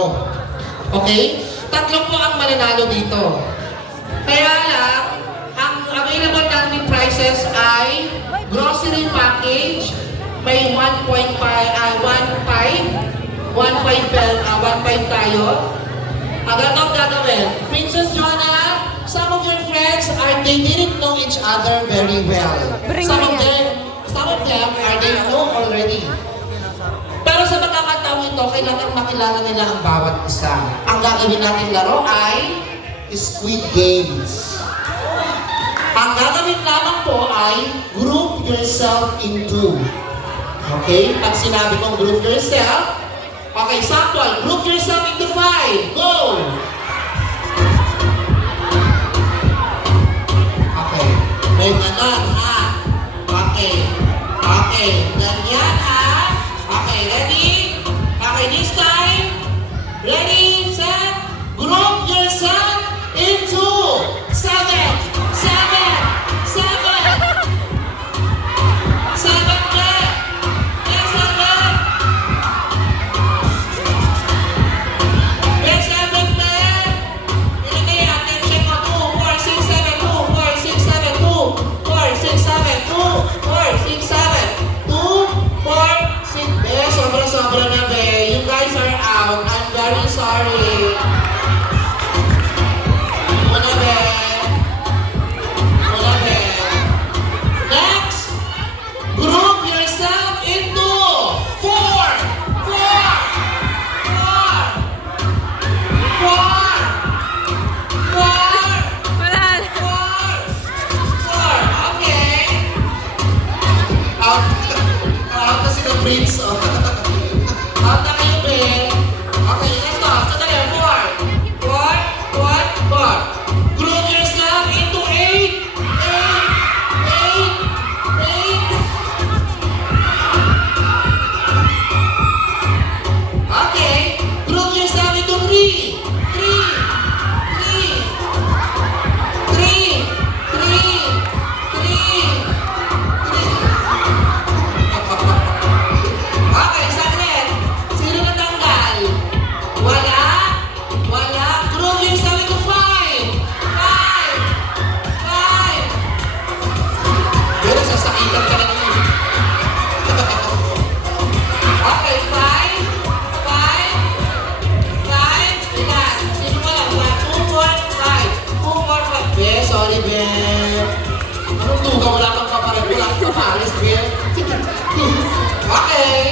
dito. Okay? Tatlo po ang mananalo dito. Kaya lang, ang available natin prices ay grocery package, may 1.5 tayo. Ang ganang gagawin, Princess Joanna, some of your friends they didn't know each other very well. Some of them they know already. Pero sa pagkakataon ito, kailangan makilala nila ang bawat isa. Ang gagawin natin laro ay Squid Games. Ang gagawin lamang po ay group yourself in two. Okay? Pag sinabi kong group yourself, okay, sample, group yourself into 5. Go! Okay. May ganon, ha? Okay. Okay. Ganyan, ha? Okay, ready? Okay, this time. Ready, set, group yourself into 7. 7. Na, be. You guys are out. I'm very sorry. Wala, be. Wala, be. Next, group yourself into 4. 4. 4. 4. Okay. Out na si the Prince. Out na kayo, be. Okay, let's stop. Sandali, 4. 4. Group yourself into 8. 8. Okay. Group yourself into 3. 5. Sorry, be. Anong tuga? Wala kang kapalit. Wala kang kapalis, be. Okay.